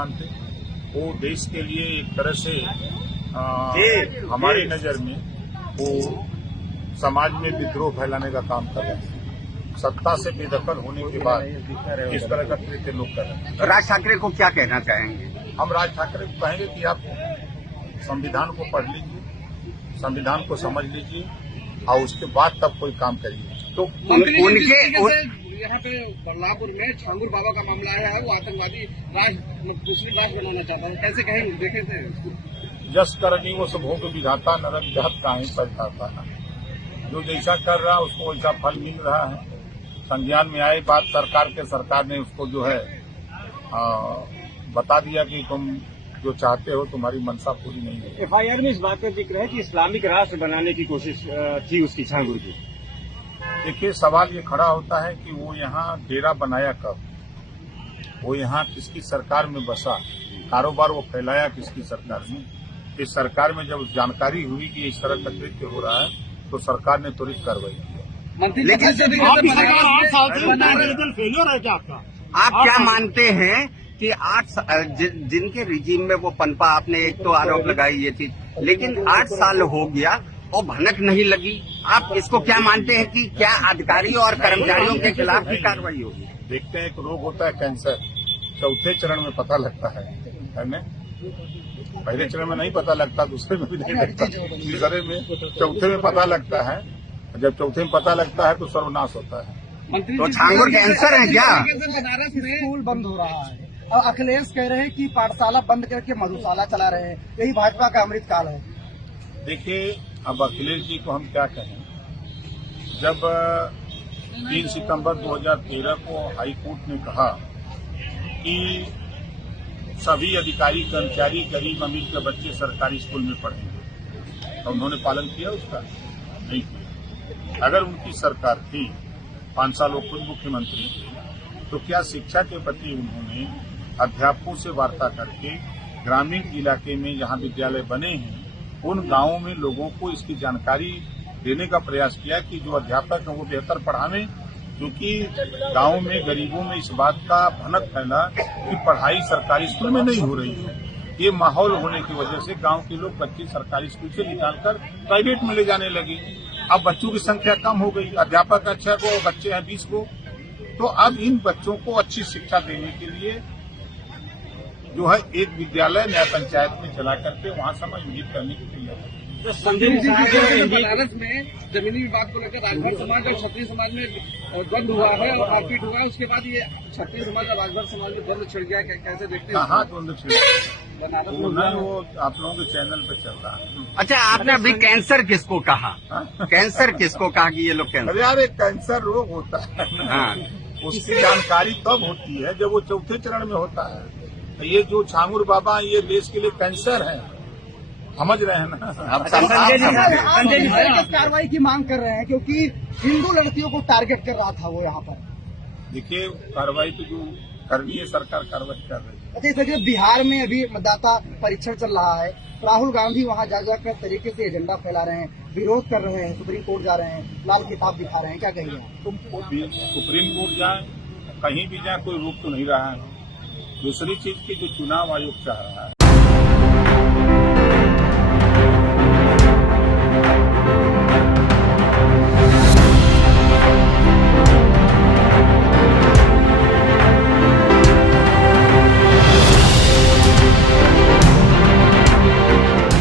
मानते। वो देश के लिए एक तरह से हमारी नजर में वो समाज में विद्रोह फैलाने का काम कर रहे हैं। सत्ता से बेदखल होने के बाद इस तरह का कृत्य लोग कर रहे हैं। राज ठाकरे को क्या कहना चाहेंगे? हम राज ठाकरे को कहेंगे कि आप संविधान को पढ़ लीजिए, संविधान को समझ लीजिए और उसके बाद तब कोई काम करिए। तो उनके यहाँ पे बल्लापुर में छांगुर बाबा का मामला आया है, वो आतंकवादी मुस्लिम राज बनाना चाहता है, कैसे कहेंगे? देखे थे जस करनी वो सब भोग विधाता नरक जहत काहे पछताता है। जो जैसा कर रहा है उसको वैसा फल मिल रहा है। संज्ञान में आई बात सरकार ने उसको जो है बता दिया कि तुम जो चाहते हो तुम्हारी मंशा पूरी नहीं है। FIR में इस बात का जिक्र है कि इस्लामिक राष्ट्र बनाने की कोशिश थी उसकी, छांगुर की। देखिए, सवाल ये खड़ा होता है कि वो यहाँ डेरा बनाया कब, वो यहाँ किसकी सरकार में बसा, कारोबार वो फैलाया किसकी सरकार में। इस सरकार में जब जानकारी हुई कि इस तरह का कृत्य हो रहा है तो सरकार ने त्वरित कार्रवाई की। आप क्या मानते हैं कि 8 जिनके रिजीम में वो पनपा, आपने एक तो आरोप लगाई ये थी, लेकिन 8 साल हो गया और भनक नहीं लगी। आप इसको क्या मानते हैं कि क्या अधिकारियों और कर्मचारियों के खिलाफ भी कार्रवाई होगी? देखते हैं, एक रोग होता है कैंसर, चौथे चरण में पता लगता है ना। पहले चरण में नहीं पता लगता, दूसरे में भी नहीं लगता, तीसरे में, चौथे में पता लगता है। जब चौथे में पता लगता है तो सर्वनाश होता है। तो छांगुर कैंसर है क्या? स्कूल बंद हो रहा है और अखिलेश कह रहे हैं कि पाठशाला बंद करके मधुशाला चला रहे हैं, यही भाजपा का अमृतकाल है। देखिए, अब अखिलेश जी को हम क्या कहें। जब 3 सितंबर 2013 को हाई कोर्ट ने कहा कि सभी अधिकारी कर्मचारी गरीब अमीर के बच्चे सरकारी स्कूल में पढ़ेंगे, तो उन्होंने पालन किया उसका? नहीं किया। अगर उनकी सरकार थी, 5 साल वो खुद मुख्यमंत्री थे, तो क्या शिक्षा के प्रति उन्होंने अध्यापकों से वार्ता करके ग्रामीण इलाके में जहां विद्यालय बने हैं उन गांवों में लोगों को इसकी जानकारी देने का प्रयास किया कि जो अध्यापक हैं वो बेहतर पढ़ावें? क्योंकि गांव में गरीबों में इस बात का भनक फैला कि पढ़ाई सरकारी स्कूल में नहीं हो रही है। ये माहौल होने की वजह से गांव के लोग बच्चे सरकारी स्कूल से निकालकर प्राइवेट में ले जाने लगे। अब बच्चों की संख्या कम हो गई, अध्यापक अच्छा को, बच्चे हैं 20 को। तो अब इन बच्चों को अच्छी शिक्षा देने के लिए जो है एक विद्यालय न्याय पंचायत में चला करके वहां समायोजित करने की तैयारी। बनारस में जमीनी विवाद को लेकर राजभर समाज और क्षत्रिय समाज में द्वंद्व हुआ है और मारपीट हुआ है, उसके बाद ये क्षत्रिय समाज और राजभर समाज में द्वंद्व छिड़ गया, कैसे देखते हैं? हाँ, द्वंद्व छिड़ गया, वो आप लोगों के चैनल पे चल रहा है। अच्छा, आपने अभी कैंसर किसको कहा? कैंसर किसको कहा कि ये लोग कैंसर? अरे यार, एक कैंसर रोग होता है हाँ, उसकी जानकारी तब होती है जब वो चौथे चरण में होता है। ये जो छांगुर बाबा ये देश के लिए कैंसर है, समझ रहे हैं ना? आप कार्रवाई की मांग कर रहे हैं क्योंकि हिंदू लड़कियों को टारगेट कर रहा था वो यहाँ पर। देखिए, कार्रवाई तो जो करनी है सरकार कार्रवाई कर रही है। अच्छा, देखिए बिहार में अभी मतदाता परीक्षण चल रहा है, राहुल गांधी वहाँ जा जाकर तरीके से एजेंडा फैला रहे हैं, विरोध कर रहे हैं, सुप्रीम कोर्ट जा रहे हैं, लाल किताब दिखा रहे हैं, क्या कहिए? तुम सुप्रीम कोर्ट जाए, कहीं भी जाए, कोई रोक तो नहीं रहा है। दूसरी चीज की जो चुनाव आयोग चाह रहा है